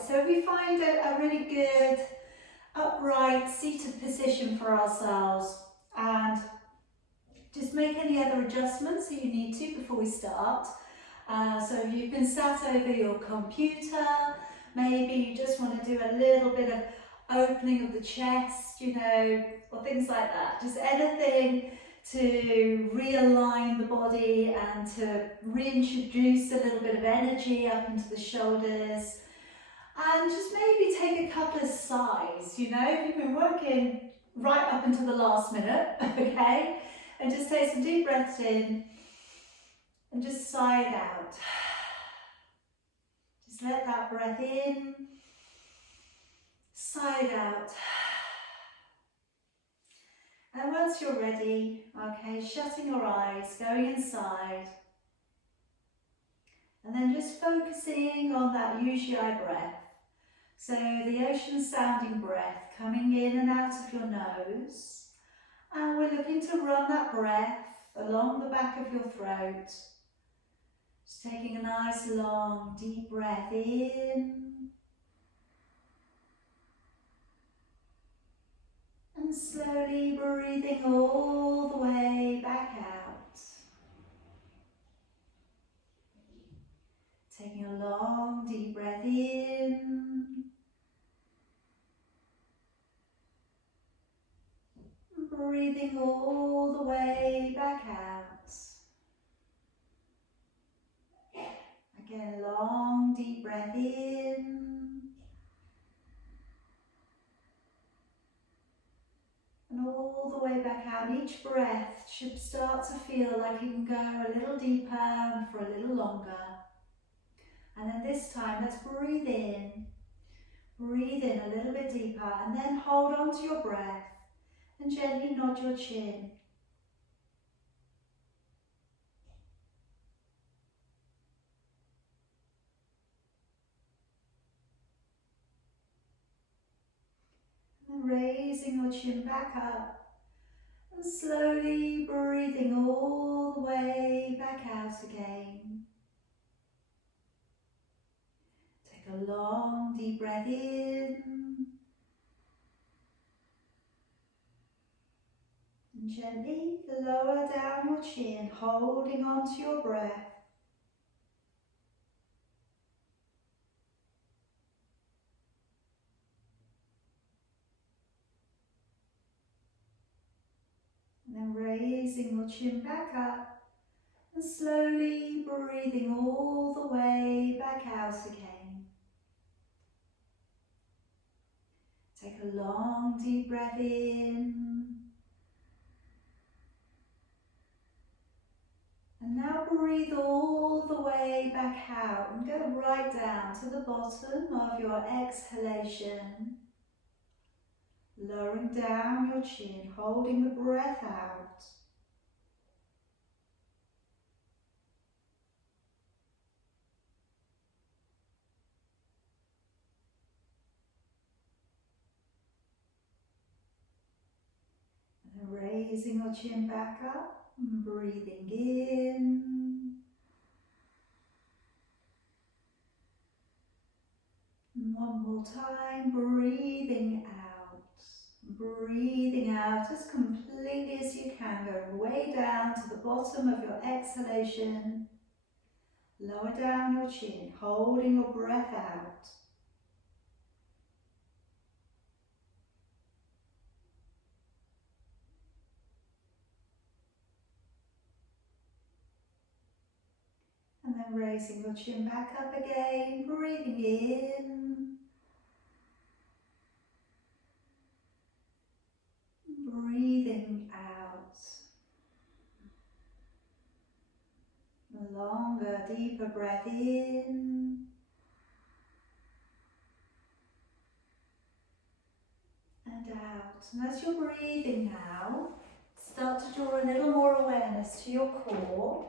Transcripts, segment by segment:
Right, so if we find a really good upright seated position for ourselves, and just make any other adjustments that you need to before we start. So if you've been sat over your computer, maybe you just want to do a little bit of opening of the chest, you know, or things like that. Just anything to realign the body and to reintroduce a little bit of energy up into the shoulders. And just maybe take a couple of sighs, you know, if you've been working right up until the last minute, okay? And just take some deep breaths in and just sigh it out. Just let that breath in, sigh it out. And once you're ready, okay, shutting your eyes, going inside, and then just focusing on that UGI breath. So the ocean sounding breath coming in and out of your nose. And we're looking to run that breath along the back of your throat. Just taking a nice long deep breath in. And slowly breathing all the way back out. Taking a long deep breath in. Breathing all the way back out. Again, long deep breath in. And all the way back out. Each breath should start to feel like you can go a little deeper and for a little longer. And then this time, let's breathe in. Breathe in a little bit deeper and then hold on to your breath and gently nod your chin. And raising your chin back up and slowly breathing all the way back out again. Take a long deep breath in. And gently lower down your chin, holding on to your breath. And then raising your chin back up and slowly breathing all the way back out again. Take a long deep breath in. And now breathe all the way back out and go right down to the bottom of your exhalation. Lowering down your chin, holding the breath out. And then raising your chin back up. Breathing in. And one more time, breathing out. Breathing out as completely as you can, going way down to the bottom of your exhalation. Lower down your chin, holding your breath out. And then raising your chin back up again, breathing in. Breathing out. A longer, deeper breath in. And out. And as you're breathing now, start to draw a little more awareness to your core.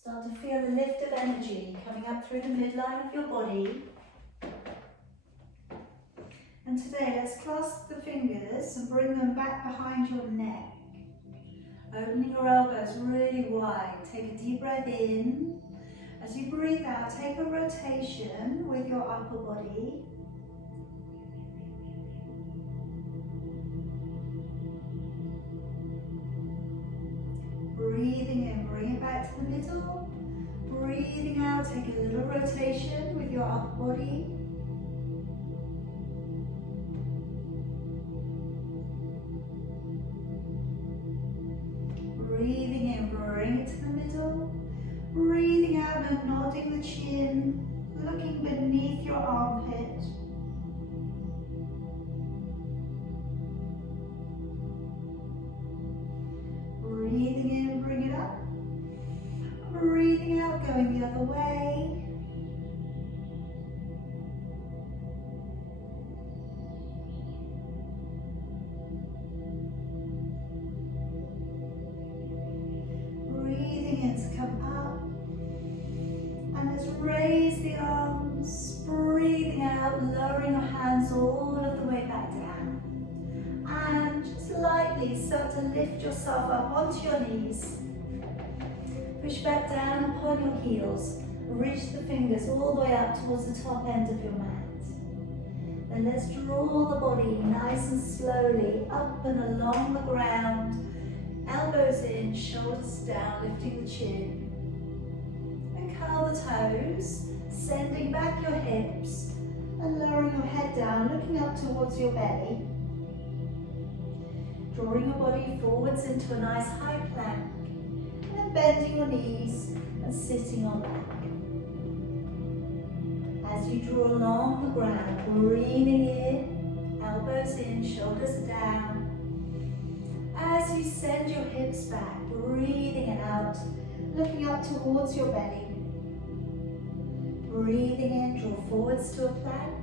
Start to feel a lift of energy coming up through the midline of your body. And today, let's clasp the fingers and bring them back behind your neck. Opening your elbows really wide. Take a deep breath in. As you breathe out, take a rotation with your upper body. Breathing in, bring it back to the middle. Breathing out, take a little rotation with your upper body. Breathing in, bring it to the middle. Breathing out and nodding the chin, looking beneath your armpit. Breathing in, bring it up. Breathing out, going the other way. Breathing in to come up. And let's raise the arms. Breathing out, lowering your hands all of the way back down. And just lightly start to lift yourself up onto your knees. Push back down upon your heels. Reach the fingers all the way up towards the top end of your mat. Then let's draw the body nice and slowly up and along the ground. Elbows in, shoulders down, lifting the chin. And curl the toes, sending back your hips and lowering your head down, looking up towards your belly. Drawing your body forwards into a nice high plank. And bending your knees and sitting on back. As you draw along the ground, breathing in, elbows in, shoulders down. As you send your hips back, breathing out, looking up towards your belly. Breathing in, draw forwards to a plank.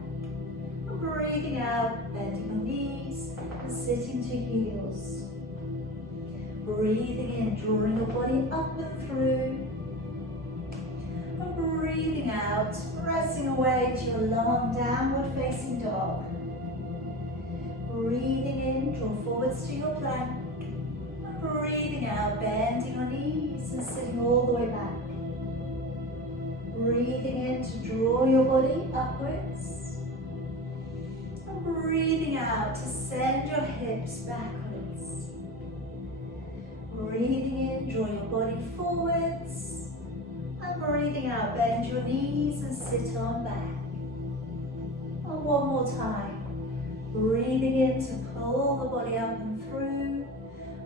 And breathing out, bending your knees and sitting to heels. Breathing in, drawing your body up and through. And breathing out, pressing away to your long downward facing dog. Breathing in, draw forwards to your plank. And breathing out, bending your knees and sitting all the way back. Breathing in to draw your body upwards. And breathing out to send your hips backwards. Breathing in, draw your body forwards. And breathing out, bend your knees and sit on back. And one more time. Breathing in to pull the body up and through.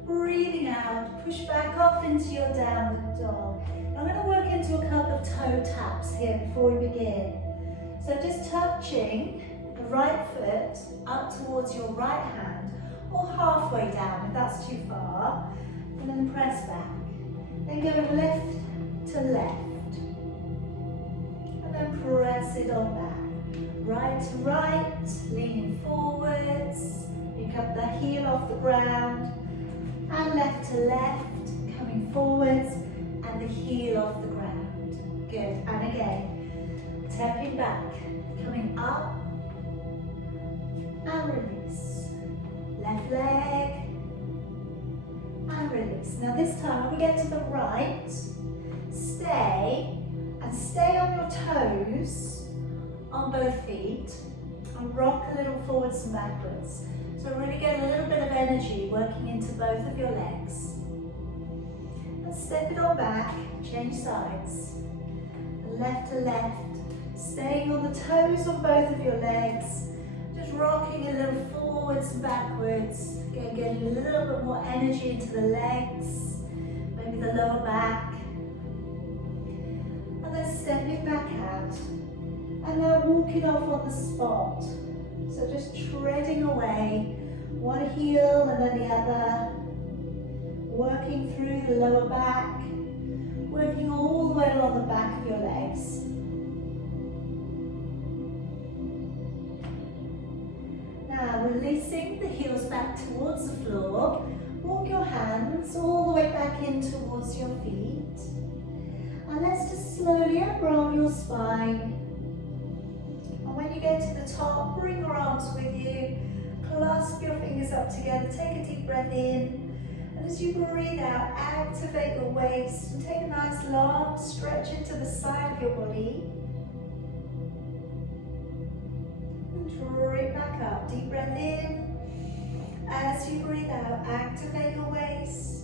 Breathing out, push back off into your downward dog. I'm going to work into a couple of toe taps here before we begin. So just touching the right foot up towards your right hand, or halfway down if that's too far. And then press back. Then go left to left. And then press it on back. Right to right, leaning forwards. Pick up the heel off the ground. And left to left, coming forwards. And the heel off the ground. Good. And again, tapping back, coming up. And release. Left leg. And release. Now this time when we get to the right, stay on your toes on both feet and rock a little forwards and backwards. So really get a little bit of energy working into both of your legs. And step it on back, change sides. Left to left, staying on the toes on both of your legs, just rocking a little forwards and backwards. Again, getting a little bit more energy into the legs, maybe the lower back. And then stepping back out. And then walking off on the spot. So just treading away, one heel and then the other. Working through the lower back. Working all the way along the back of your legs. Now releasing the heels back towards the floor. Walk your hands all the way back in towards your feet. And let's just slowly unroll your spine. And when you get to the top, bring your arms with you. Clasp your fingers up together. Take a deep breath in. And as you breathe out, activate your waist. And take a nice long arms, stretch into the side of your body. And draw it back up. Deep breath in. As you breathe out, activate your waist.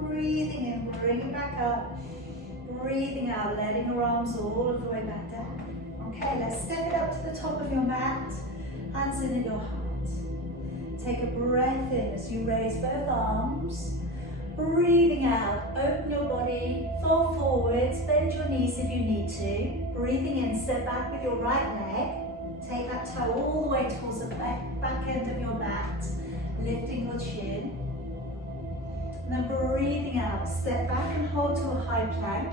Breathing in, bring it back up. Breathing out, letting your arms all of the way back down. Okay, let's step it up to the top of your mat. Hands in at your heart. Take a breath in as you raise both arms. Breathing out, open your body, fall forwards, bend your knees if you need to. Breathing in, step back with your right leg. Take that toe all the way towards the back end of your mat, lifting your chin. And then breathing out, step back and hold to a high plank.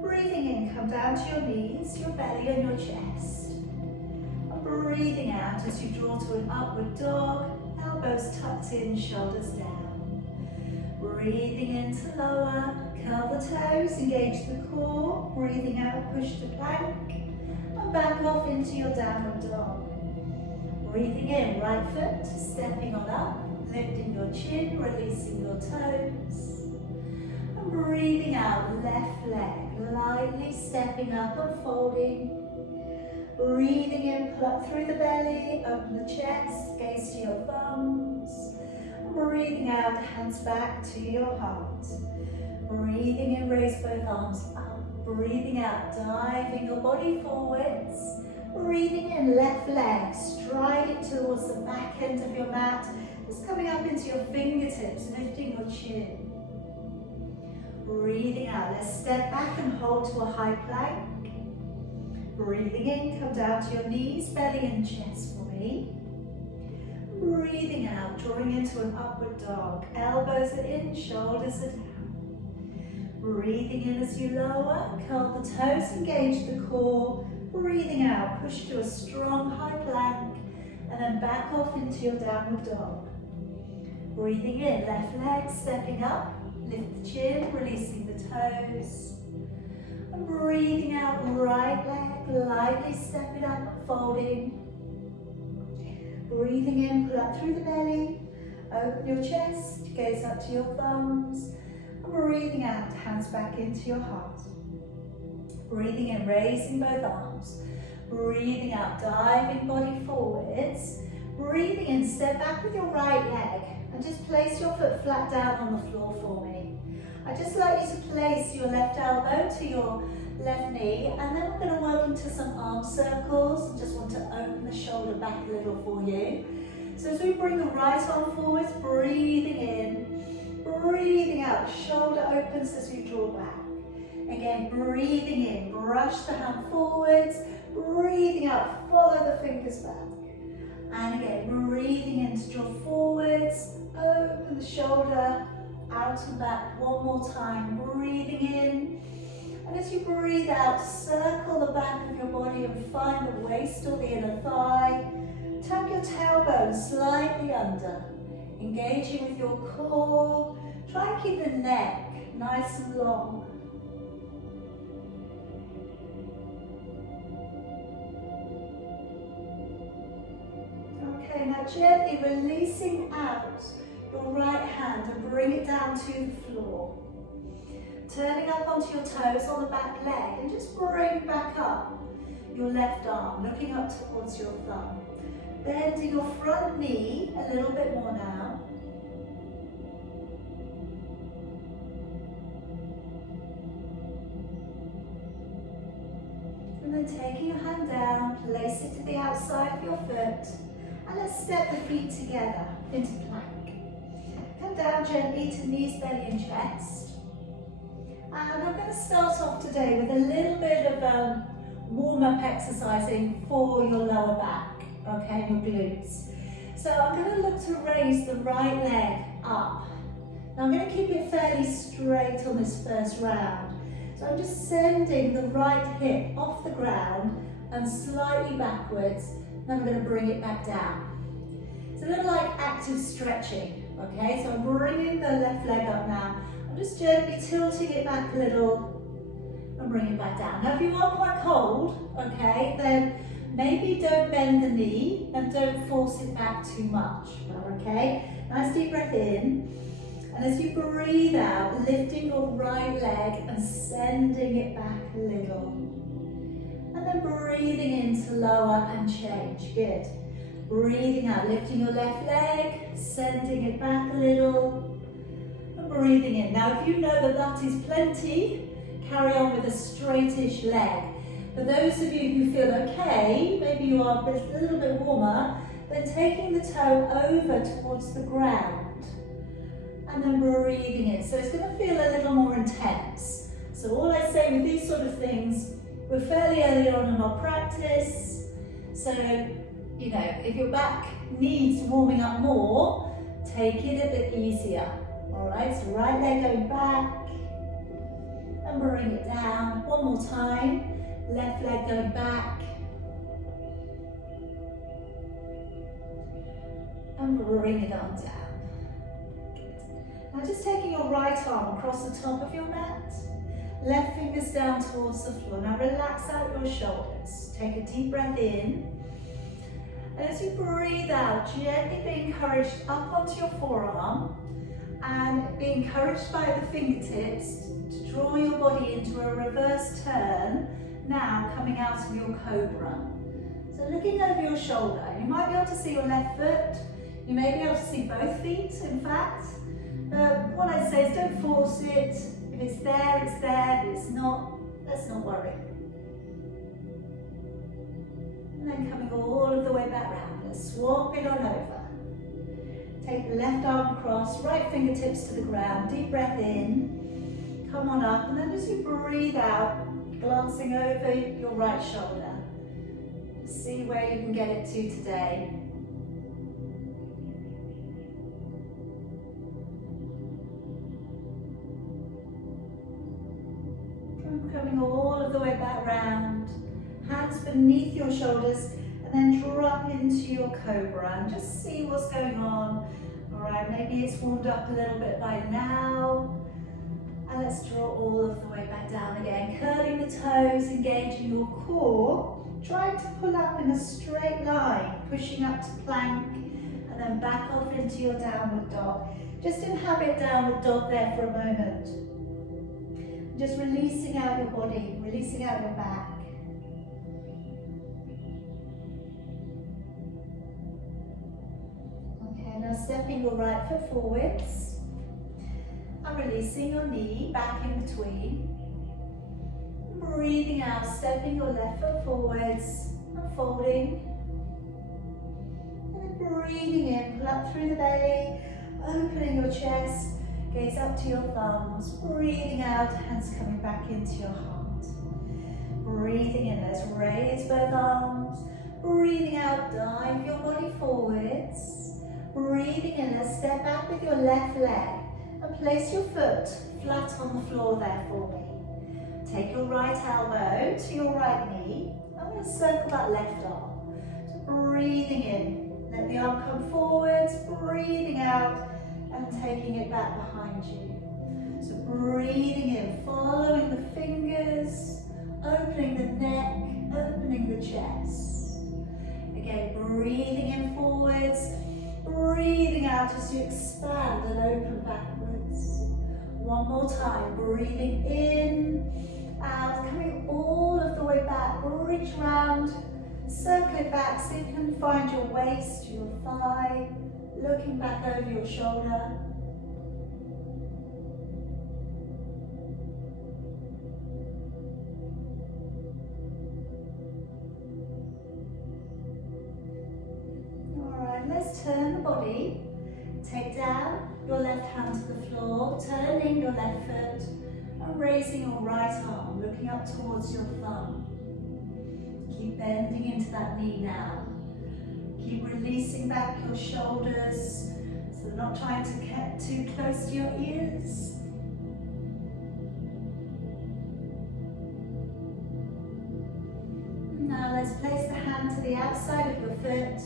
Breathing in, come down to your knees, your belly and your chest. And breathing out as you draw to an upward dog, elbows tucked in, shoulders down. Breathing in to lower, curl the toes, engage the core. Breathing out, push to plank. And back off into your downward dog. Breathing in, right foot, stepping on up. Lifting your chin, releasing your toes. And breathing out, left leg, lightly stepping up and folding. Breathing in, pull up through the belly, open the chest, gaze to your thumbs. And breathing out, hands back to your heart. Breathing in, raise both arms up. Breathing out, diving your body forwards. Breathing in, left leg, stride it towards the back end of your mat. Just coming up into your fingertips, lifting your chin. Breathing out, let's step back and hold to a high plank. Breathing in, come down to your knees, belly and chest for me. Breathing out, drawing into an upward dog. Elbows are in, shoulders are down. Breathing in as you lower, curl the toes, engage the core. Breathing out, push to a strong high plank. And then back off into your downward dog. Breathing in, left leg, stepping up, lift the chin, releasing the toes. And breathing out, right leg, lightly step it up, folding. Breathing in, pull up through the belly, open your chest, gaze up to your thumbs. And breathing out, hands back into your heart. Breathing in, raising both arms. Breathing out, diving body forwards. Breathing in, step back with your right leg and just place your foot flat down on the floor for me. I'd just like you to place your left elbow to your left knee, and then we're going to work into some arm circles. I just want to open the shoulder back a little for you. So as we bring the right arm forwards, breathing in, breathing out, shoulder opens as we draw back. Again, breathing in, brush the hand forwards, breathing out, follow the fingers back. And again, breathing in to draw forwards, open the shoulder, out and back one more time, breathing in. And as you breathe out, circle the back of your body and find the waist or the inner thigh. Tuck your tailbone slightly under, engaging with your core. Try and keep the neck nice and long. Okay, now gently releasing out your right hand and bring it down to the floor. Turning up onto your toes on the back leg and just bring back up your left arm, looking up towards your thumb. Bending your front knee a little bit more now. And then taking your hand down, place it to the outside of your foot. And let's step the feet together into plank. Come down gently to knees, belly and chest. And I'm going to start off today with a little bit of warm-up exercising for your lower back, okay, your glutes. So I'm going to look to raise the right leg up. Now I'm going to keep it fairly straight on this first round. So I'm just sending the right hip off the ground and slightly backwards. Then I'm going to bring it back down. It's a little like active stretching, okay? So I'm bringing the left leg up now. I'm just gently tilting it back a little and bring it back down. Now if you are quite cold, okay, then Maybe don't bend the knee and don't force it back too much, okay? Nice deep breath in. And as you breathe out, lifting your right leg and sending it back a little. And then breathing in to lower and change. Good. Breathing out, lifting your left leg, sending it back a little. And breathing in. Now, if you know that that is plenty, carry on with a straightish leg. For those of you who feel okay, maybe you are a little bit warmer, then taking the toe over towards the ground. And then breathing in. So it's going to feel a little more intense. So all I say with these sort of things, we're fairly early on in our practice. So, you know, if your back needs warming up more, take it a bit easier. All right, so right leg going back and bring it down. One more time. Left leg going back. And bring it on down. Good. Now just taking your right arm across the top of your mat. Left fingers down towards the floor. Now relax out your shoulders. Take a deep breath in. And as you breathe out, gently be encouraged up onto your forearm. And be encouraged by the fingertips to draw your body into a reverse turn. Now coming out of your cobra. So looking over your shoulder, you might be able to see your left foot. You may be able to see both feet, in fact. But what I'd say is don't force it. If it's there, it's there. If it's not, let's not worry. And then coming all of the way back round. Let's swap it on over. Take the left arm across, right fingertips to the ground. Deep breath in. Come on up. And then as you breathe out, glancing over your right shoulder. See where you can get it to today. And coming all of the way back round. Hands beneath your shoulders and then drop into your cobra and just see what's going on. Alright, maybe it's warmed up a little bit by now. And let's draw all of the way back down again. Curling the toes, engaging your core. Trying to pull up in a straight line, pushing up to plank, and then back off into your downward dog. Just inhabit downward dog there for a moment. Just releasing out your body, releasing out your back. Okay, now stepping your right foot forwards. And releasing your knee back in between. Breathing out, stepping your left foot forwards and folding. And then breathing in, pull up through the belly, opening your chest, gaze up to your thumbs. Breathing out, hands coming back into your heart. Breathing in, let's raise both arms. Breathing out, dive your body forwards. Breathing in, let's step back with your left leg. And place your foot flat on the floor there for me. Take your right elbow to your right knee. I'm going to circle that left arm. So breathing in, let the arm come forwards, breathing out and taking it back behind you. So breathing in, following the fingers, opening the neck, opening the chest. Again, breathing in forwards, breathing out as you expand and open backwards. One more time, breathing in, out, coming all of the way back. Reach round, circle it back, so you can find your waist, your thigh, looking back over your shoulder. Alright, let's turn the body. Take down your left hand to the floor, turning your left foot and raising your right arm, looking up towards your thumb. Keep bending into that knee now. Keep releasing back your shoulders, so not trying to get too close to your ears. Now let's place the hand to the outside of your foot.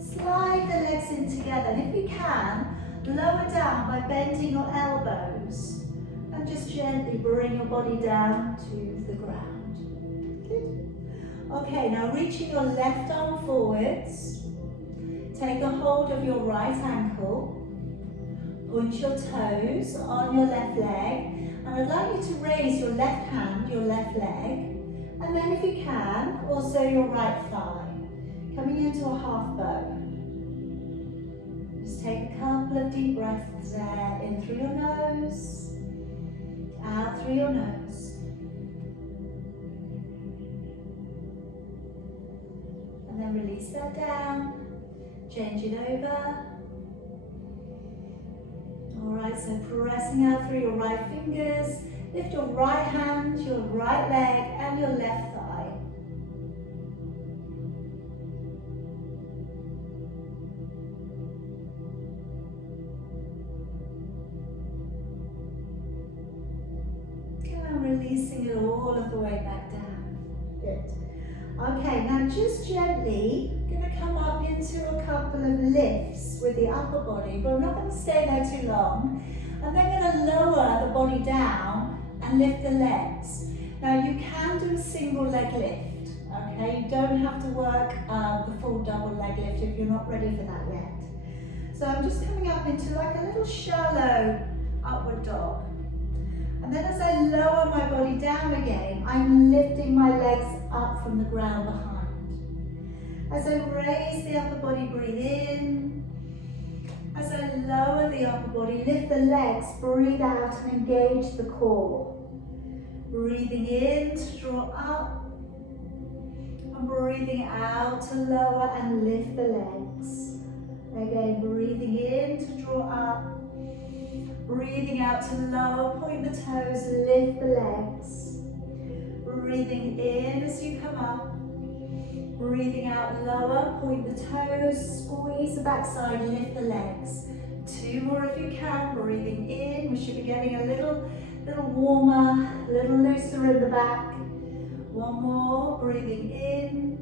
Slide the legs in together, and if you can, lower down by bending your elbows and just gently bring your body down to the ground. Good. Okay, now reaching your left arm forwards. Take a hold of your right ankle. Point your toes on your left leg. And I'd like you to raise your left hand, your left leg. And then if you can, also your right thigh. Coming into a half bow. Just take a couple of deep breaths there. In through your nose. Out through your nose. And then release that down. Change it over. Alright, so pressing out through your right fingers. Lift your right hand, your right leg and your left thigh. And releasing it all of the way back down. Good. Okay, now just gently, going to come up into a couple of lifts with the upper body, but we're not going to stay there too long. And then going to lower the body down and lift the legs. Now you can do a single leg lift, okay? You don't have to work the full double leg lift if you're not ready for that yet. So I'm just coming up into like a little shallow upward dog. And then as I lower my body down again, I'm lifting my legs up from the ground behind. As I raise the upper body, breathe in. As I lower the upper body, lift the legs, breathe out and engage the core. Breathing in to draw up. And breathing out to lower and lift the legs. Again, breathing in to draw up. Breathing out to lower, point the toes, lift the legs. Breathing in as you come up. Breathing out, lower, point the toes, squeeze the backside, lift the legs. Two more if you can. Breathing in, we should be getting a little warmer, a little looser in the back. One more, breathing in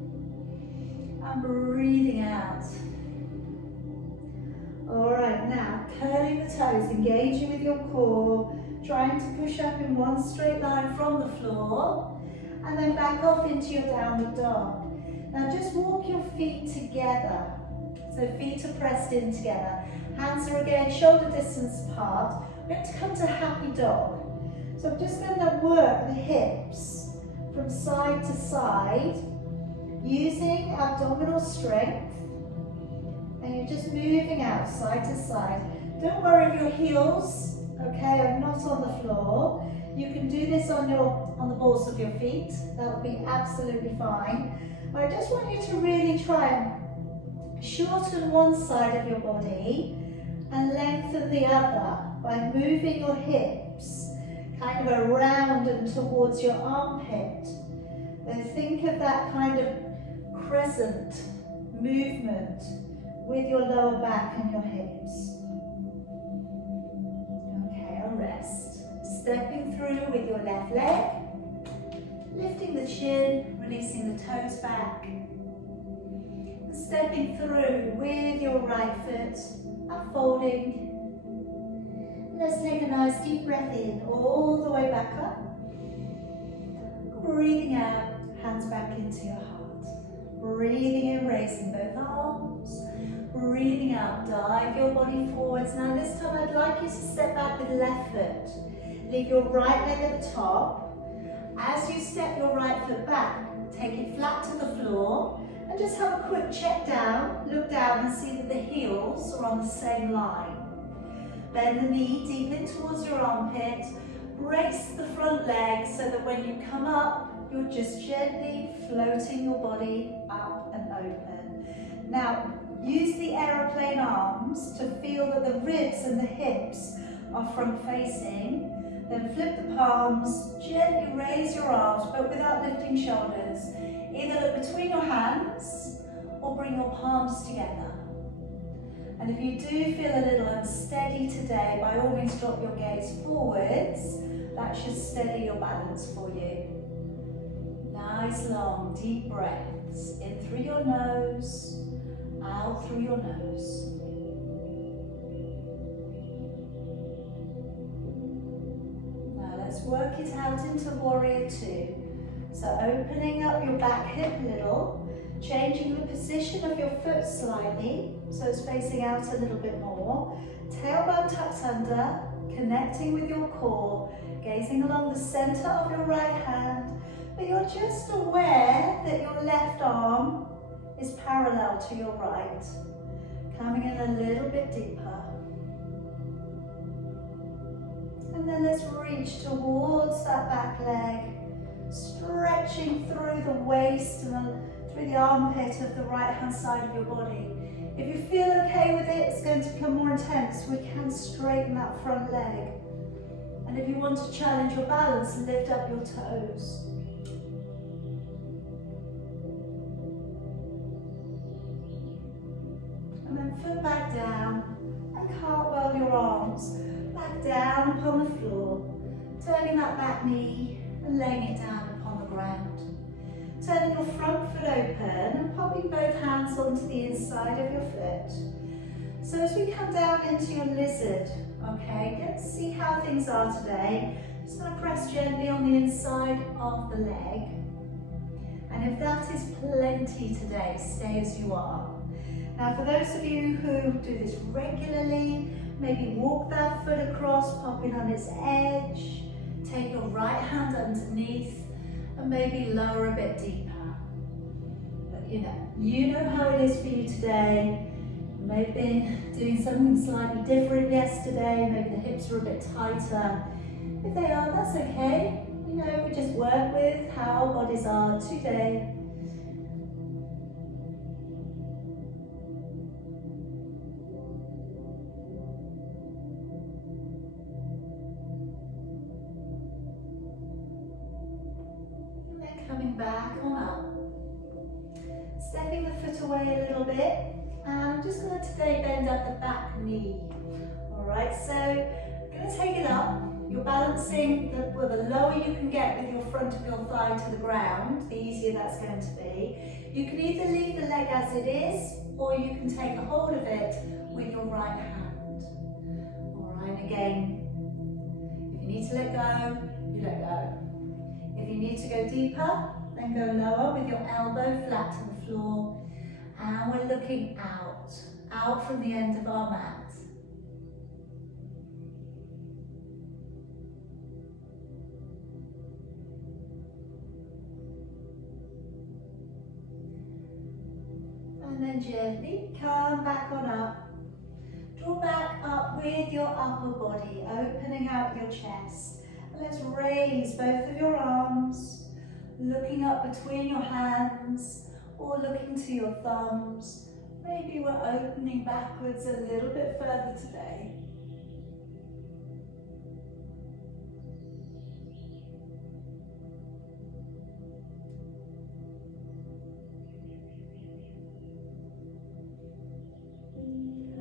and breathing out. Alright, now curling the toes, engaging with your core, trying to push up in one straight line from the floor, and then back off into your downward dog. Now just walk your feet together, so feet are pressed in together. Hands are again shoulder distance apart. We're going to come to happy dog. So I'm just going to work the hips from side to side, using abdominal strength. And you're just moving out side to side. Don't worry if your heels, okay, are not on the floor. You can do this on the balls of your feet. That will be absolutely fine. But I just want you to really try and shorten one side of your body and lengthen the other by moving your hips kind of around and towards your armpit. Then think of that kind of crescent movement with your lower back and your hips. Okay, I'll rest. Stepping through with your left leg, lifting the chin, releasing the toes back. And stepping through with your right foot, unfolding. Let's take a nice deep breath in, all the way back up. Breathing out, hands back into your heart. Breathing in, raising both arms. Breathing out, dive your body forwards. Now this time I'd like you to step back with the left foot. Leave your right leg at the top. As you step your right foot back, take it flat to the floor and just have a quick check down. Look down and see that the heels are on the same line. Bend the knee deep in towards your armpit. Brace the front leg so that when you come up, you're just gently floating your body up and open. Now, use the aeroplane arms to feel that the ribs and the hips are front facing. Then flip the palms, gently raise your arms, but without lifting shoulders. Either look between your hands or bring your palms together. And if you do feel a little unsteady today, by all means drop your gaze forwards. That should steady your balance for you. Nice long deep breaths in through your nose, out through your nose. Now let's work it out into warrior two. So opening up your back hip a little, changing the position of your foot slightly, so it's facing out a little bit more. Tailbone tucked under, connecting with your core, gazing along the center of your right hand, but you're just aware that your left arm is parallel to your right. Coming in a little bit deeper. And then let's reach towards that back leg, stretching through the waist and through the armpit of the right hand side of your body. If you feel okay with it, it's going to become more intense. We can straighten that front leg. And if you want to challenge your balance, lift up your toes. And then foot back down and cartwheel your arms back down upon the floor, turning that back knee and laying it down upon the ground. Turning your front foot open and popping both hands onto the inside of your foot. So as we come down into your lizard, okay, get to see how things are today. Just going to press gently on the inside of the leg. And if that is plenty today, stay as you are. Now for those of you who do this regularly, maybe walk that foot across, popping on its edge. Take your right hand underneath and maybe lower a bit deeper. But you know how it is for you today. You may have been doing something slightly different yesterday, maybe the hips are a bit tighter. If they are, that's okay. We just work with how our bodies are today. Coming back on up. Stepping the foot away a little bit. And I'm just going to today bend at the back knee. Alright, so I'm going to take it up. You're balancing, the lower you can get with your front of your thigh to the ground, the easier that's going to be. You can either leave the leg as it is, or you can take a hold of it with your right hand. Alright, again, if you need to let go, you let go. If you need to go deeper, then go lower with your elbow flat to the floor. And we're looking out from the end of our mat. And then gently come back on up. Draw back up with your upper body, opening out your chest. Let's raise both of your arms, looking up between your hands or looking to your thumbs. Maybe we're opening backwards a little bit further today.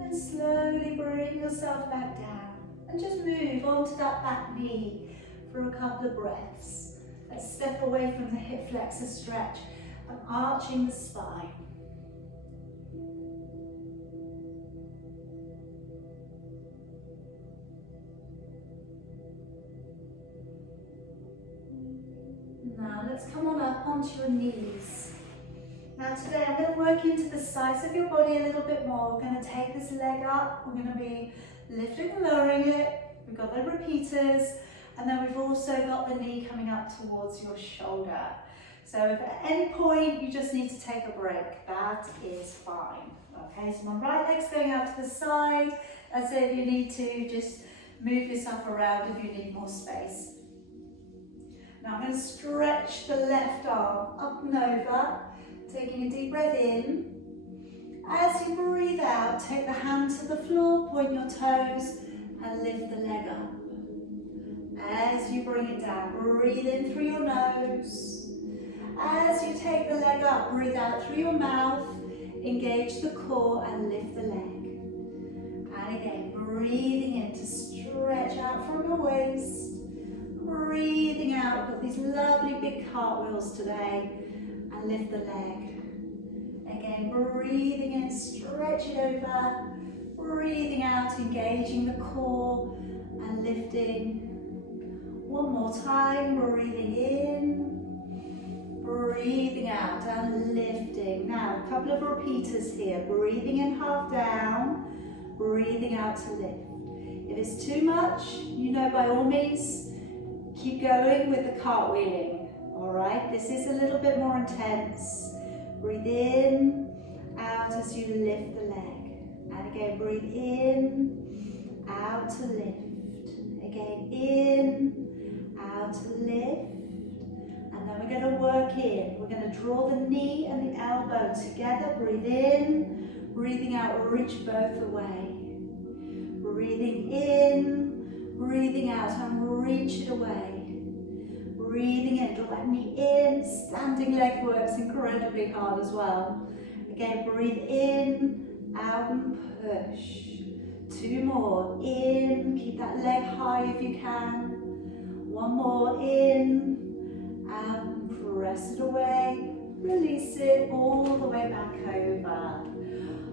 And slowly bring yourself back down and just move onto that back knee for a couple of breaths. Let's step away from the hip flexor stretch and arching the spine. Now let's come on up onto your knees. Now today I'm going to work into the sides of your body a little bit more. We're going to take this leg up. We're going to be lifting and lowering it. We've got the repeaters. And then we've also got the knee coming up towards your shoulder. So if at any point you just need to take a break, that is fine. Okay, so my right leg's going out to the side. That's it, you need to just move yourself around if you need more space. Now I'm going to stretch the left arm up and over, taking a deep breath in. As you breathe out, take the hand to the floor, point your toes and lift the leg up. As you bring it down, breathe in through your nose. As you take the leg up, breathe out through your mouth, engage the core and lift the leg. And again, breathing in to stretch out from your waist. Breathing out, got these lovely big cartwheels today, and lift the leg. Again, breathing in, stretch it over. Breathing out, engaging the core and lifting. One more time, breathing in breathing out and lifting. Now, a couple of repeaters here. Breathing in half down, breathing out to lift. If it's too much, you know, by all means, keep going with the cartwheeling. All right, this is a little bit more intense. Breathe in, out as you lift the leg. And again, breathe in, out to lift. Again, in, out to lift. And then we're going to work in. We're going to draw the knee and the elbow together. Breathe in, breathing out, reach both away. Breathing in, breathing out, and reach it away. Breathing in, draw that knee in. Standing leg works incredibly hard as well. Again, breathe in, out and push. 2 more, in, keep that leg high if you can. 1 more, in, out, and press it away. Release it all the way back over.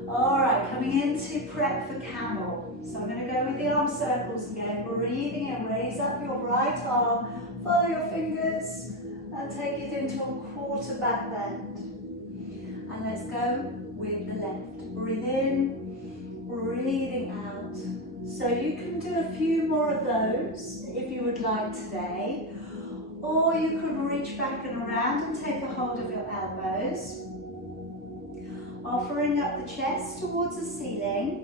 All right, coming into prep for camel. So I'm going to go with the arm circles again. Breathing in, raise up your right arm, follow your fingers, and take it into a quarter back bend. And let's go with the left. Breathe in, breathing out. So you can do a few more of those if you would like today. Or you could reach back and around and take a hold of your elbows. Offering up the chest towards the ceiling.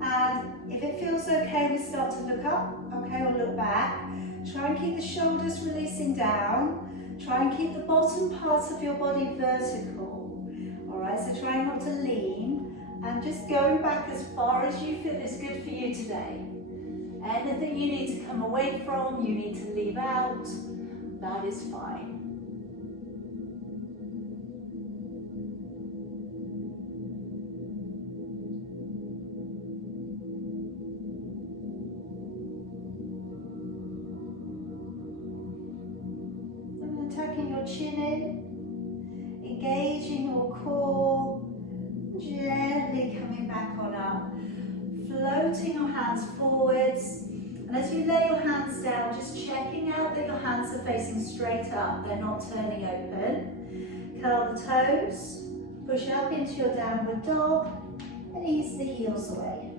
And if it feels okay, we start to look up, okay, or look back. Try and keep the shoulders releasing down. Try and keep the bottom parts of your body vertical. All right, so try not to lean. And just going back as far as you feel is good for you today. Anything you need to come away from, you need to leave out, that is fine. Tucking your chin in, engaging your core, gently coming back on up, floating your hands forwards, and as you lay your hands down, just checking out that your hands are facing straight up, they're not turning open. Curl the toes, push up into your downward dog, and ease the heels away.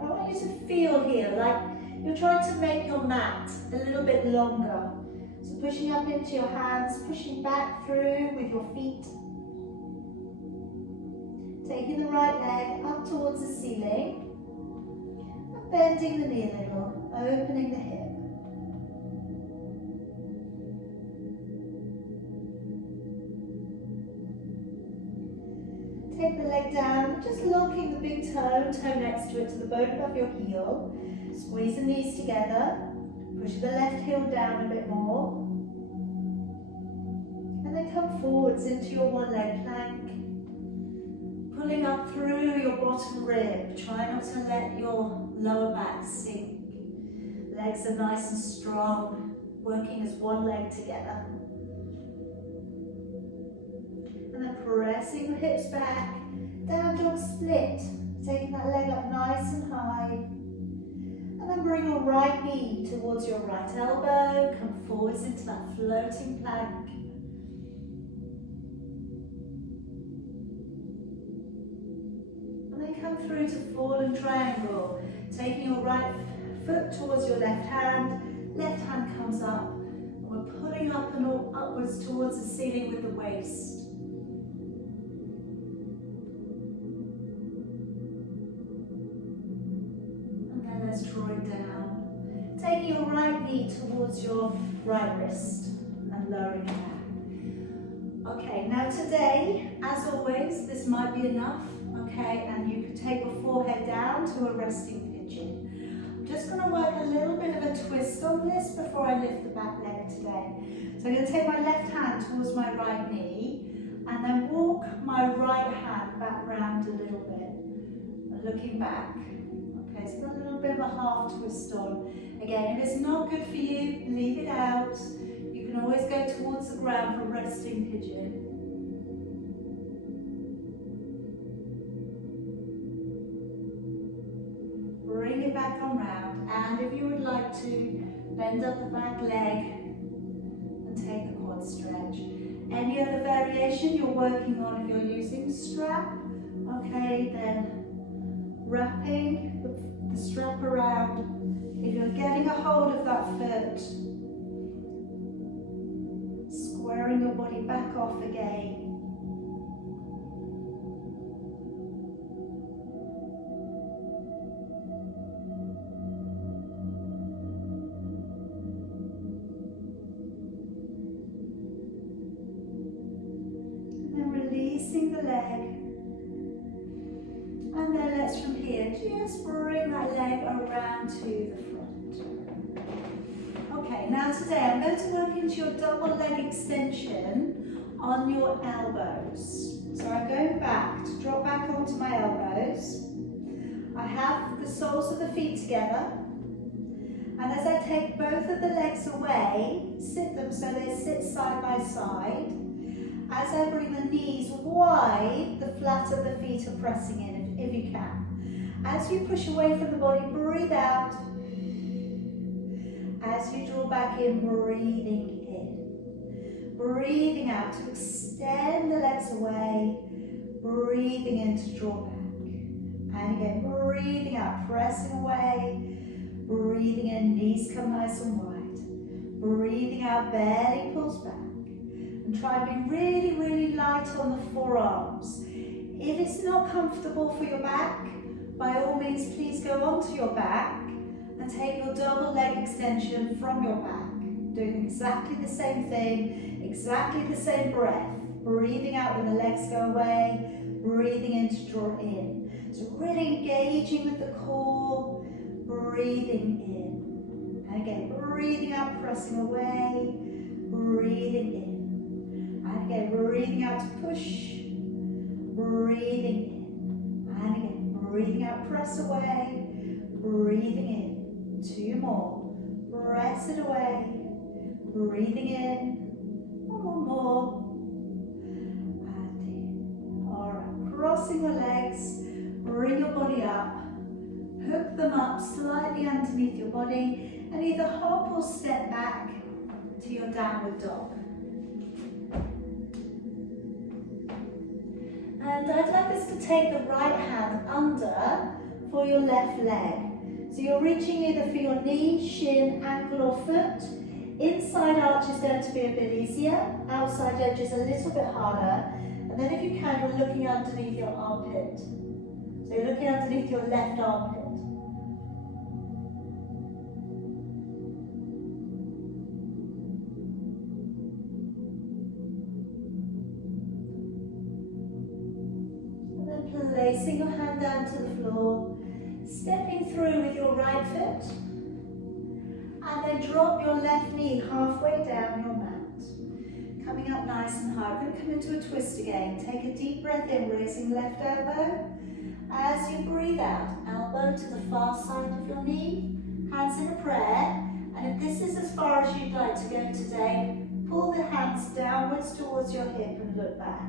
I want you to feel here like you're trying to make your mat a little bit longer. So pushing up into your hands, pushing back through with your feet. Taking the right leg up towards the ceiling. And bending the knee a little, opening the hip. Take the leg down, just locking the big toe next to it to the bone above your heel. Squeeze the knees together. Push the left heel down a bit more. And then come forwards into your one leg plank. Pulling up through your bottom rib. Try not to let your lower back sink. Legs are nice and strong, working as one leg together. And then pressing the hips back. Down dog split. Taking that leg up nice and high. And then bring your right knee towards your right elbow. Come forwards into that floating plank. And then come through to fallen triangle. Taking your right foot towards your left hand comes up. And we're pulling up and upwards towards the ceiling with the waist. Let's draw it down. Taking your right knee towards your right wrist and lowering it back. Okay, now today, as always, this might be enough, okay, and you can take your forehead down to a resting pigeon. I'm just going to work a little bit of a twist on this before I lift the back leg today. So I'm going to take my left hand towards my right knee and then walk my right hand back round a little bit, looking back. Okay, so got a little bit of a half twist on. Again, if it's not good for you, leave it out. You can always go towards the ground for resting pigeon. Bring it back on round, and if you would like to, bend up the back leg and take the quad forward stretch. Any other variation you're working on if you're using strap? Okay, then wrapping the strap around. If you're getting a hold of that foot, squaring your body back off again. And then releasing the leg. And then let's from here just bring that leg around to the front. Okay, now today I'm going to work into your double leg extension on your elbows. So I'm going back to drop back onto my elbows. I have the soles of the feet together. And as I take both of the legs away, sit them so they sit side by side. As I bring the knees wide, the flat of the feet are pressing in, if you can. As you push away from the body, breathe out. As you draw back in, breathing in. Breathing out to extend the legs away. Breathing in to draw back. And again, breathing out, pressing away. Breathing in, knees come nice and wide. Breathing out, belly pulls back. And try to be really, really light on the forearms. If it's not comfortable for your back, by all means, please go onto your back and take your double leg extension from your back. Doing exactly the same thing, exactly the same breath. Breathing out when the legs go away, breathing in to draw in. So really engaging with the core, breathing in. And again, breathing out, pressing away, breathing in. And again, breathing out to push, breathing in. And again, breathing out, press away, breathing in. Two more. Press it away, breathing in. One more. And in. Alright, crossing the legs, bring your body up. Hook them up slightly underneath your body and either hop or step back to your downward dog. And I'd like us to take the right hand under for your left leg. So you're reaching either for your knee, shin, ankle or foot. Inside arch is going to be a bit easier. Outside edge is a little bit harder. And then if you can, you're looking underneath your armpit. So you're looking underneath your left armpit. Placing your hand down to the floor, stepping through with your right foot, and then drop your left knee halfway down your mat. Coming up nice and high. We're going to come into a twist again. Take a deep breath in, raising left elbow. As you breathe out, elbow to the far side of your knee, hands in a prayer. And if this is as far as you'd like to go today, pull the hands downwards towards your hip and look back.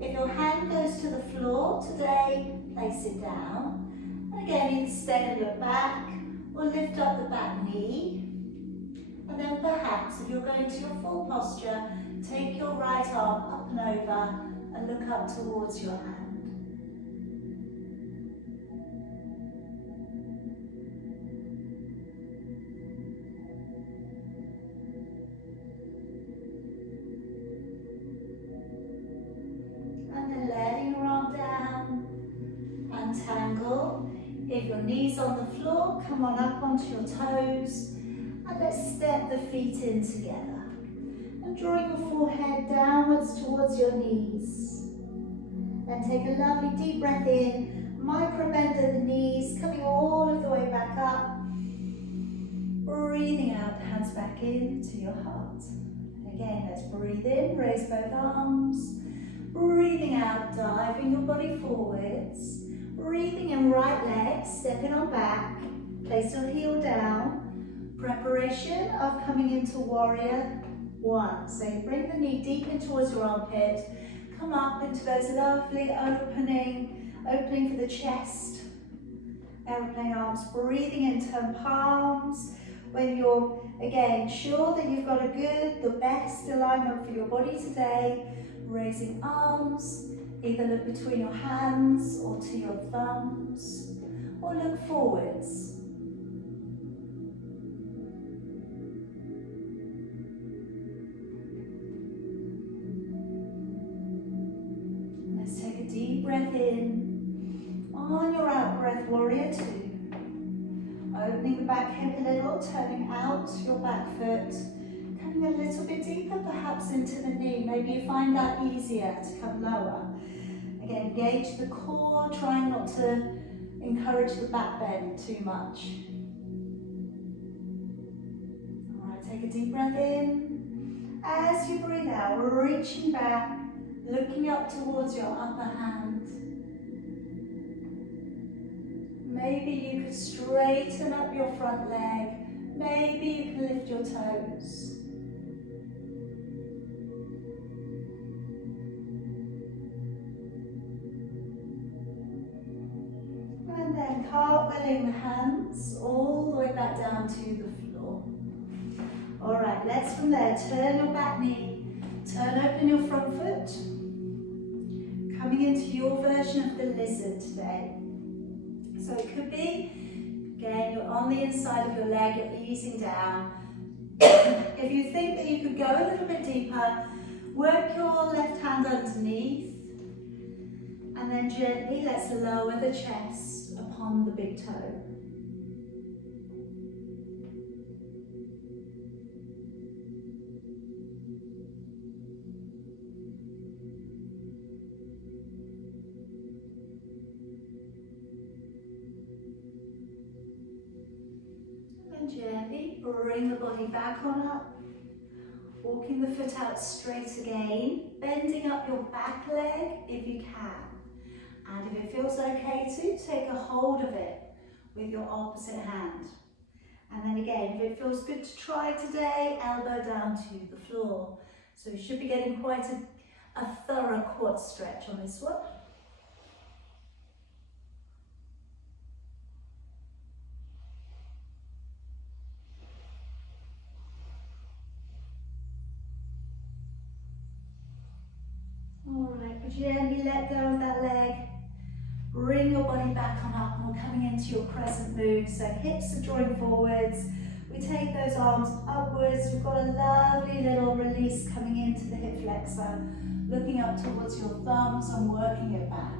If your hand goes to the floor today, place it down. And again, you can stay and look back, or lift up the back knee. And then perhaps, if you're going to your full posture, take your right arm up and over and look up towards your hand. Untangle. If your knees on the floor, come on up onto your toes and let's step the feet in together. And draw your forehead downwards towards your knees. Then take a lovely deep breath in, micro bend at the knees, coming all of the way back up. Breathing out, hands back into your heart. Again, let's breathe in, raise both arms. Breathing out, diving your body forwards. Breathing in, right leg, stepping on back. Place your heel down. Preparation of coming into warrior one. So you bring the knee deep in towards your armpit. Come up into those lovely opening for the chest. Aeroplane arms. Breathing in, turn palms. when you're, again, sure that you've got the best alignment for your body today, raising arms, either look between your hands or to your thumbs, or look forwards. Let's take a deep breath in. On your out breath, warrior two. Opening the back hip a little, turning out your back foot, coming a little bit deeper perhaps into the knee. Maybe you find that easier to come lower. Again, engage the core, trying not to encourage the back bend too much. All right, take a deep breath in. As you breathe out, reaching back, looking up towards your upper hand. Maybe you could straighten up your front leg. Maybe you can lift your toes. And then cartwheeling the hands all the way back down to the floor. All right, let's from there turn your back knee, turn open your front foot. Coming into your version of the lizard today. So it could be, again, you're on the inside of your leg, you're easing down. If you think that you could go a little bit deeper, work your left hand underneath, and then gently let's lower the chest upon the big toe. Gently bring the body back on up, walking the foot out straight again, bending up your back leg if you can, and if it feels okay to, take a hold of it with your opposite hand. And then again, if it feels good to try today, elbow down to the floor. So you should be getting quite a thorough quad stretch on this one. Gently let go of that leg, bring your body back on up, and we're coming into your crescent moon, so hips are drawing forwards, we take those arms upwards, we've got a lovely little release coming into the hip flexor, looking up towards your thumbs and working it back.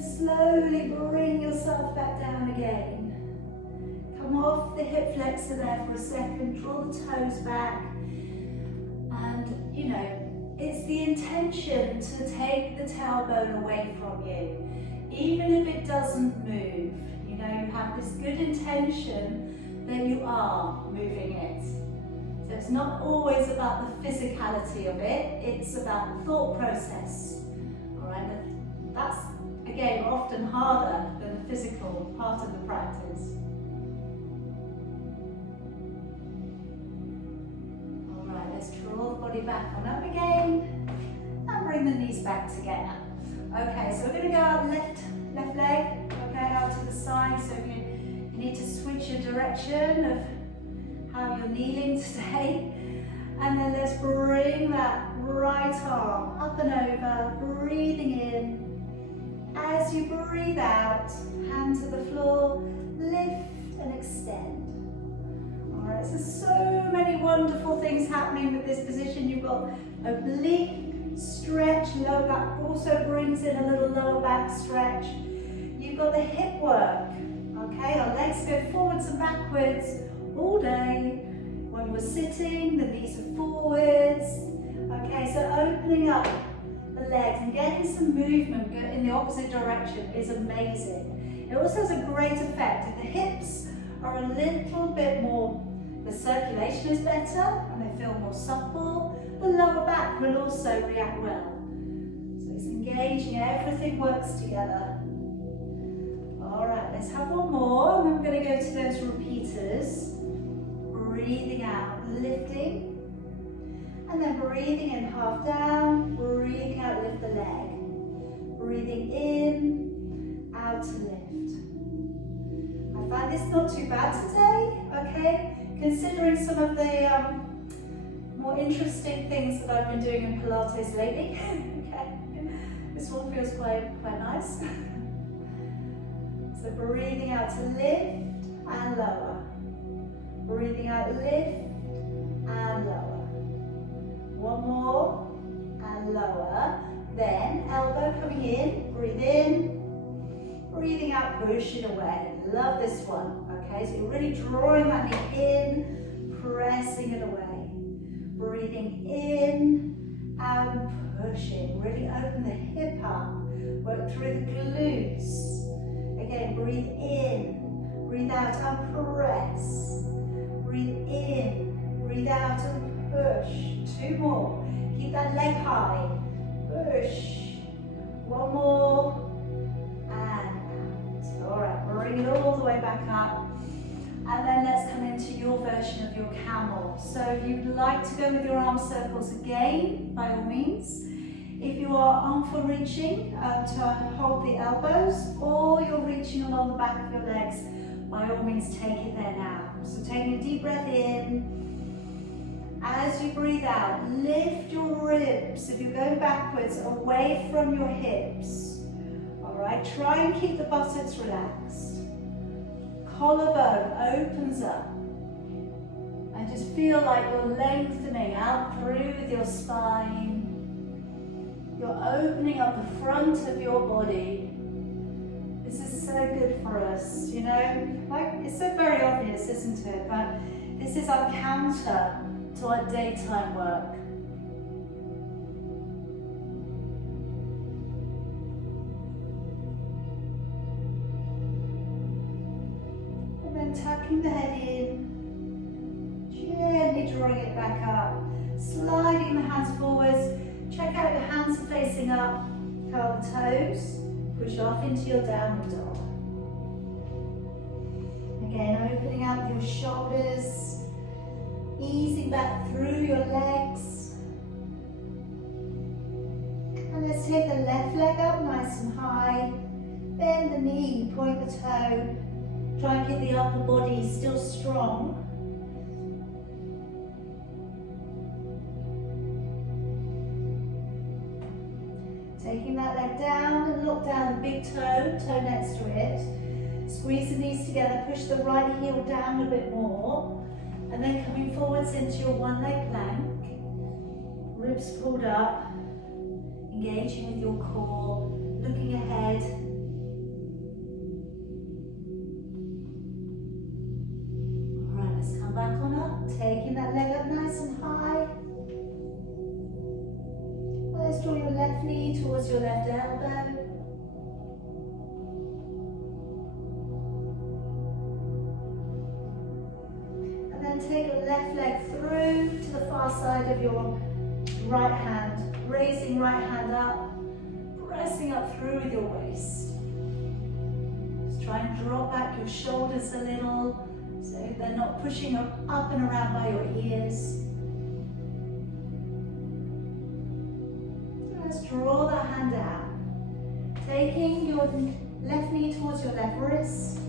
Slowly bring yourself back down again. Come off the hip flexor there for a second, draw the toes back. And, you know, it's the intention to take the tailbone away from you. Even if it doesn't move, you know, you have this good intention that you are moving it. So it's not always about the physicality of it, it's about the thought process. All right, that's again, often harder than the physical part of the practice. All right, let's draw the body back on up again and bring the knees back together. Okay, so we're going to go out left leg, okay, out to the side. So if you need to switch your direction of how you're kneeling today. And then let's bring that right arm up and over, breathing in. As you breathe out, hand to the floor, lift and extend. All right, so many wonderful things happening with this position. You've got oblique stretch, lower back also brings in a little lower back stretch. You've got the hip work, okay? Our legs go forwards and backwards all day. When we're sitting, the knees are forwards. Okay, so opening up the legs and getting some movement in the opposite direction is amazing. It also has a great effect. If the hips are a little bit more, the circulation is better and they feel more supple, the lower back will also react well. So it's engaging, everything works together. All right, let's have one more and then we're going to go to those repeaters. breathing out, lifting. And then breathing in, half down, breathing out, lift the leg. Breathing in, out to lift. I find this not too bad today, okay? Considering some of the more interesting things that I've been doing in Pilates lately, okay? This one feels quite nice. So breathing out to lift and lower. Breathing out, lift and lower. One more and lower. Then elbow coming in, breathe in. Breathing out, push it away. Love this one, okay? So you're really drawing that knee in, pressing it away. Breathing in, out and pushing. Really open the hip up, work through the glutes. Again, breathe in, breathe out and press. Breathe in, breathe out and push. Two more. Keep that leg high. Push. One more. And out. Alright, bring it all the way back up. And then let's come into your version of your camel. So if you'd like to go with your arm circles again, by all means. If you are armful reaching to hold the elbows, or you're reaching along the back of your legs, by all means take it there now. So taking a deep breath in. As you breathe out, lift your ribs. If you're going backwards, away from your hips. Alright, try and keep the buttocks relaxed. Collarbone opens up. And just feel like you're lengthening out through with your spine. You're opening up the front of your body. This is so good for us, you know? Like, it's so very obvious, isn't it? But this is our counter to our daytime work. And then tucking the head in, gently drawing it back up, sliding the hands forwards. Check out your hands are facing up, curl the toes, push off into your downward dog. Again, opening up your shoulders, easing back through your legs. And let's take the left leg up nice and high. Bend the knee, point the toe. Try and keep the upper body still strong. Taking that leg down and lock down the big toe, toe next to it. Squeeze the knees together, push the right heel down a bit more. And then coming forwards into your one leg plank. Ribs pulled up, engaging with your core, looking ahead. Alright, let's come back on up, taking that leg up nice and high. Let's draw your left knee towards your left elbow. And then take your left leg through to the far side of your right hand. Raising right hand up, pressing up through with your waist. Just try and drop back your shoulders a little so they're not pushing up and around by your ears. Let's draw that hand down. Taking your left knee towards your left wrist,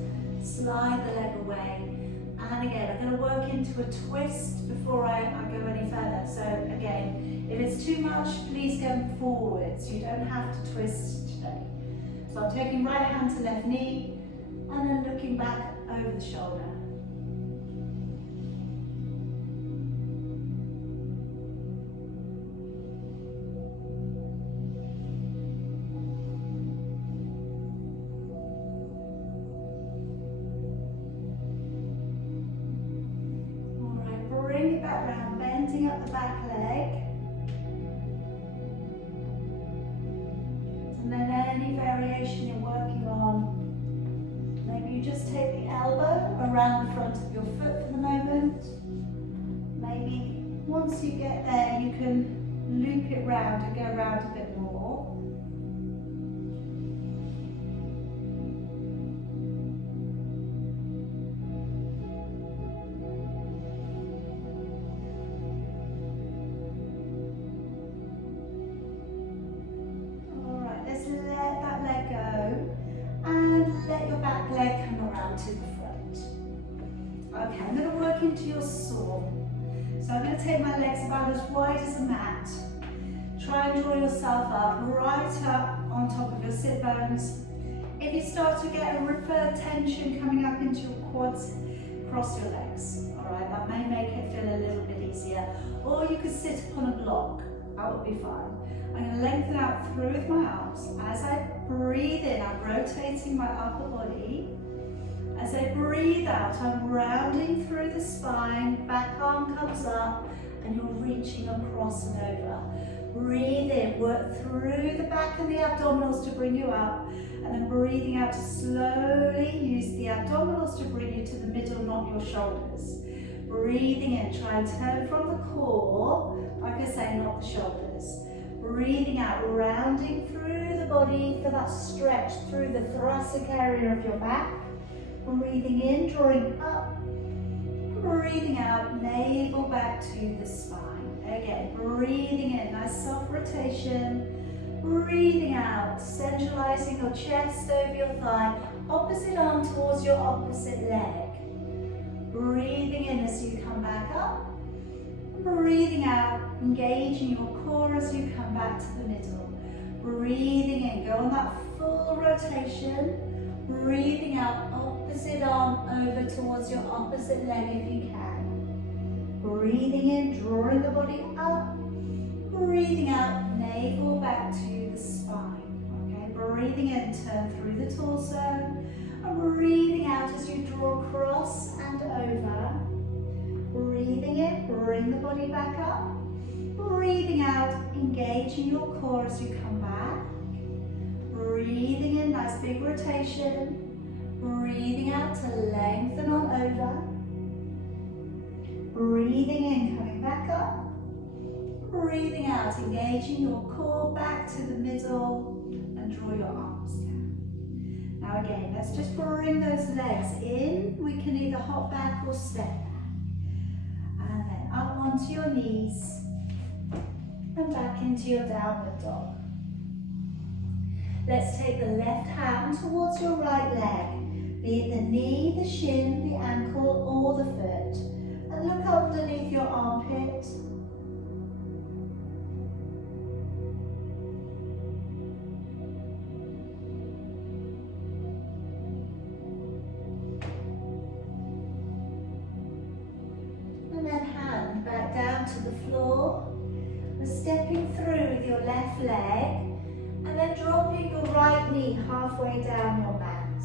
slide the leg away. And again, I'm going to work into a twist before I go any further. So again, if it's too much, please go forwards. You don't have to twist today. So I'm taking right hand to left knee and then looking back over the shoulder. Up the back leg, and then any variation you're working on, maybe you just take the elbow around the front of your foot for the moment. Maybe once you get there you can loop it round and go around a bit more. to the front. Okay, I'm going to work into your saw. So I'm going to take my legs about as wide as a mat. Try and draw yourself up, right up on top of your sit bones. If you start to get a referred tension coming up into your quads, cross your legs. Alright, that may make it feel a little bit easier. Or you could sit upon a block, that would be fine. I'm going to lengthen out through with my arms. As I breathe in, I'm rotating my upper body. As I breathe out, I'm rounding through the spine, back arm comes up, and you're reaching across and over. Breathe in, work through the back and the abdominals to bring you up, and then breathing out to slowly use the abdominals to bring you to the middle, not your shoulders. Breathing in, try and turn from the core, like I say, not the shoulders. Breathing out, rounding through the body for that stretch through the thoracic area of your back. Breathing in, drawing up. Breathing out, navel back to the spine. Again, breathing in, nice soft rotation. Breathing out, centralizing your chest over your thigh. Opposite arm towards your opposite leg. Breathing in as you come back up. Breathing out, engaging your core as you come back to the middle. Breathing in, go on that full rotation. Breathing out, opposite arm over towards your opposite leg if you can. Breathing in, drawing the body up. Breathing out, navel back to the spine. Okay, breathing in, turn through the torso. And breathing out as you draw across and over. Breathing in, bring the body back up. Breathing out, engaging your core as you come back. Breathing in, nice big rotation. Breathing out to lengthen on over. Breathing in, coming back up. Breathing out, engaging your core back to the middle and draw your arms down. Now again, let's just bring those legs in. We can either hop back or step back. And then up onto your knees and back into your downward dog. Let's take the left hand towards your right leg, be it the knee, the shin, the ankle or the foot. And look underneath your armpit. And then hand back down to the floor. We're stepping through with your left leg. And then dropping your right knee halfway down your mat.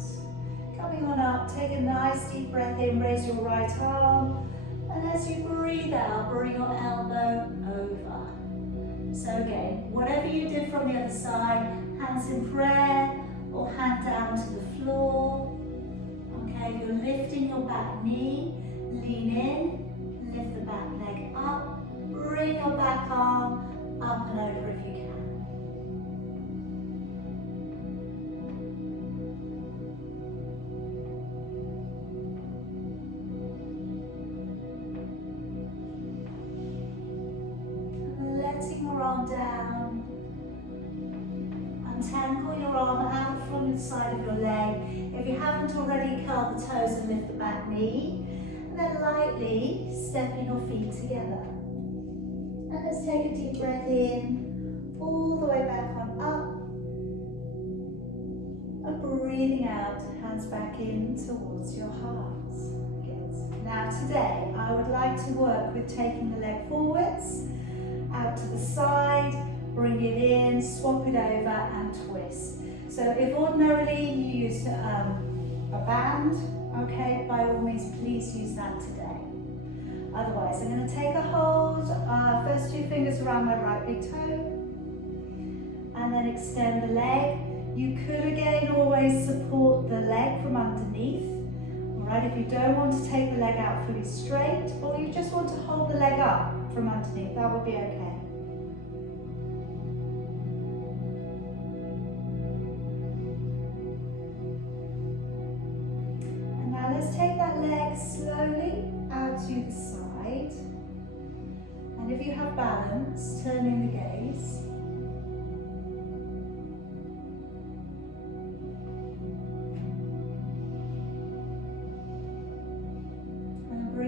Coming on up, take a nice deep breath in, raise your right arm. And as you breathe out, bring your elbow over. So again, whatever you did from the other side, hands in prayer or hand down to the floor. Okay, you're lifting your back knee, lean in, lift the back leg up, bring your back arm up and over if you can. Your arm down, untangle your arm out from the side of your leg. If you haven't already, curl the toes and lift the back knee, and then lightly stepping your feet together. And let's take a deep breath in, all the way back on up, and breathing out, hands back in towards your heart. Good. Now today, I would like to work with taking the leg forwards, out to the side, bring it in, swap it over and twist. So if ordinarily you used a band, okay, by all means please use that today. Otherwise I'm going to take a hold, first two fingers around my right big toe, and then extend the leg. You could again always support the leg from underneath. Alright, if you don't want to take the leg out fully straight, or you just want to hold the leg up from underneath, that would be okay. And now let's take that leg slowly out to the side. And if you have balance, turning the gaze.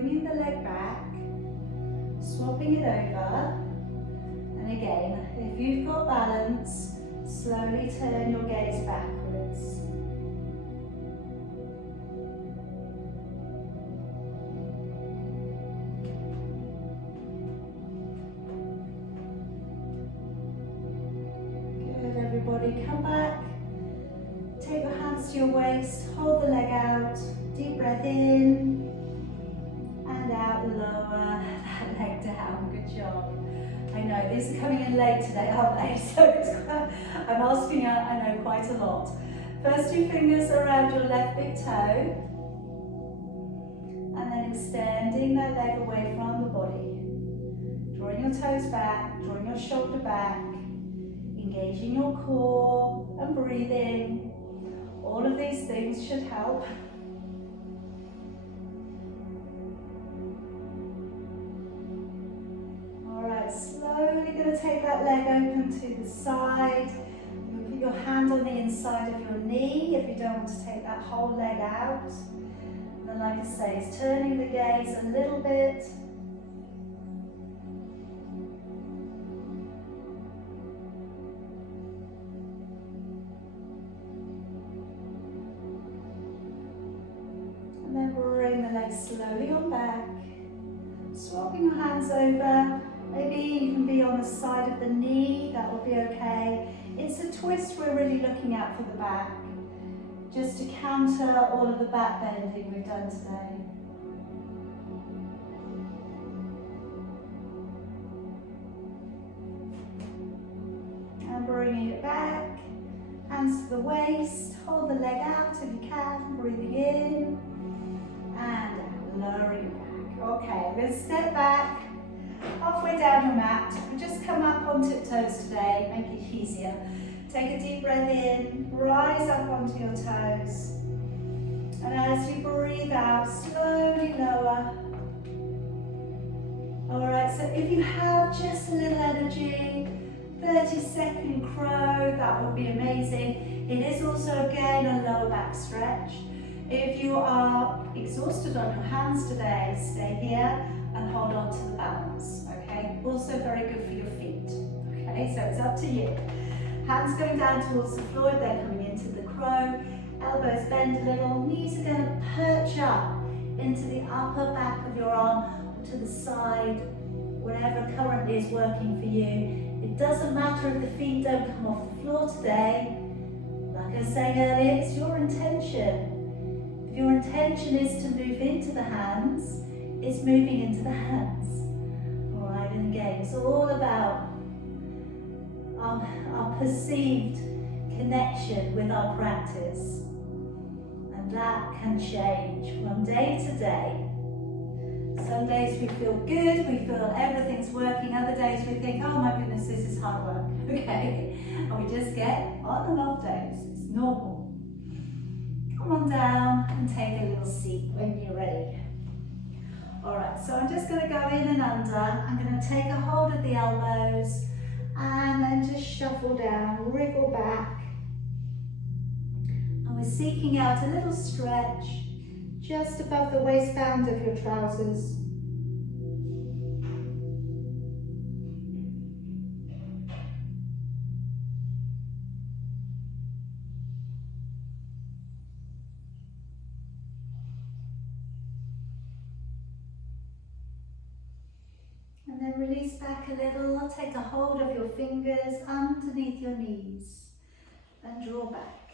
bringing the leg back, swapping it over. And again, if you've got balance, slowly turn your gaze backwards. Good, everybody, come back. Take your hands to your waist, hold the leg out, deep breath in, and out, lower that leg down, good job. I know, these are coming in late today, aren't they? So I'm asking you, I know, quite a lot. First two fingers around your left big toe, and then extending that leg away from the body. Drawing your toes back, drawing your shoulder back, engaging your core and breathing. All of these things should help. Alright, slowly going to take that leg open to the side. You'll put your hand on the inside of your knee if you don't want to take that whole leg out. And then, like I say, it's turning the gaze a little bit. And then bring the leg slowly on back. Swapping your hands over. Maybe you can be on the side of the knee, that will be okay. It's a twist we're really looking at for the back, just to counter all of the back bending we've done today. And bringing it back, hands to the waist, hold the leg out if you can, breathing in, and out, lowering it back. Okay, we're going to step back. Halfway down your mat, we just come up on tiptoes today, make it easier. Take a deep breath in, rise up onto your toes. And as you breathe out, slowly lower. Alright, so if you have just a little energy, 30-second crow, that would be amazing. It is also, again, a lower back stretch. If you are exhausted on your hands today, stay here and hold on to the balance, okay? Also very good for your feet, okay? So it's up to you. Hands going down towards the floor, then coming into the crow. Elbows bend a little, knees are going to perch up into the upper back of your arm, or to the side, whatever currently is working for you. It doesn't matter if the feet don't come off the floor today. Like I was saying earlier, it's your intention. If your intention is to move into the hands, it's moving into the hands. Alright, and again, it's all about our perceived connection with our practice. And that can change from day to day. Some days we feel good, we feel everything's working. Other days we think, oh my goodness, this is hard work. Okay, and we just get on and off days. It's normal. Come on down and take a little seat when you're ready. Alright, so I'm just going to go in and under. I'm going to take a hold of the elbows and then just shuffle down, wriggle back. And we're seeking out a little stretch just above the waistband of your trousers. And then release back a little, take a hold of your fingers underneath your knees and draw back.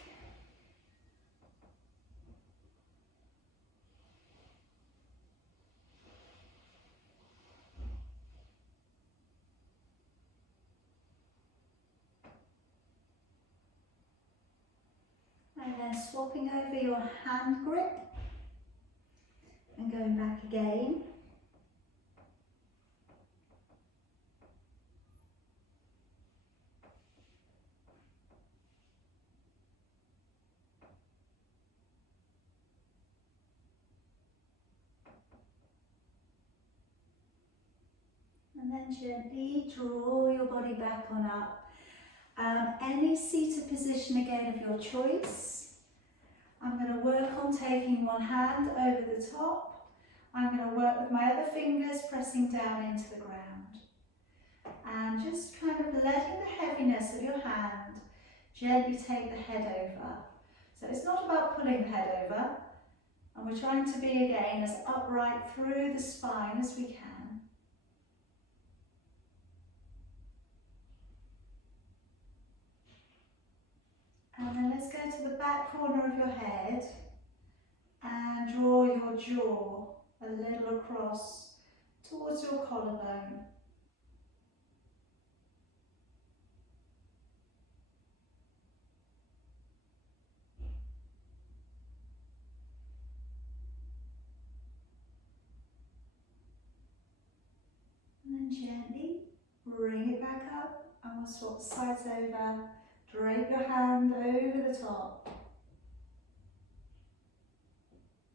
And then swapping over your hand grip and going back again. And then gently draw your body back on up. Any seated position again of your choice. I'm going to work on taking one hand over the top I'm going to work with my other fingers pressing down into the ground. And just kind of letting the heaviness of your hand gently take the head over. So it's not about pulling the head over, and we're trying to be again as upright through the spine as we can. And then let's go to the back corner of your head and draw your jaw a little across towards your collarbone. And then gently bring it back up, and we'll swap sides over. Drape your hand over the top.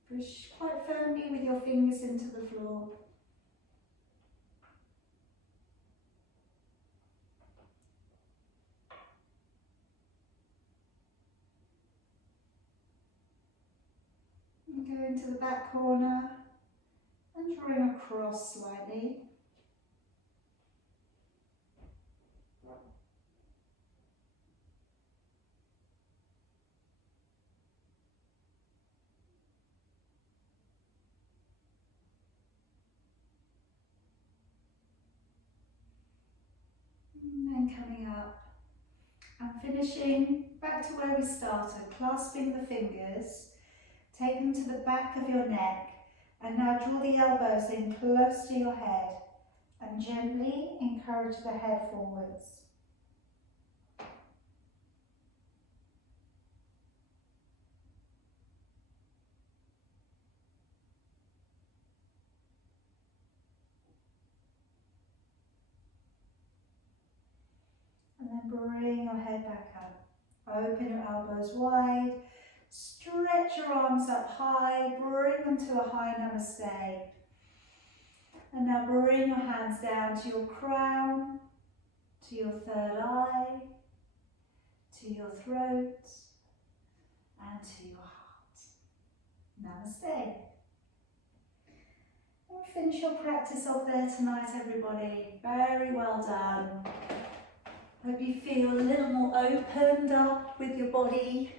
Push quite firmly with your fingers into the floor. And go into the back corner and drawing across slightly. And then coming up and finishing back to where we started, clasping the fingers, take them to the back of your neck, and now draw the elbows in close to your head and gently encourage the head forwards. And then bring your head back up. Open your elbows wide. Stretch your arms up high. Bring them to a high namaste. And now bring your hands down to your crown, to your third eye, to your throat, and to your heart. Namaste. And finish your practice off there tonight, everybody. Very well done. Hope you feel a little more opened up with your body.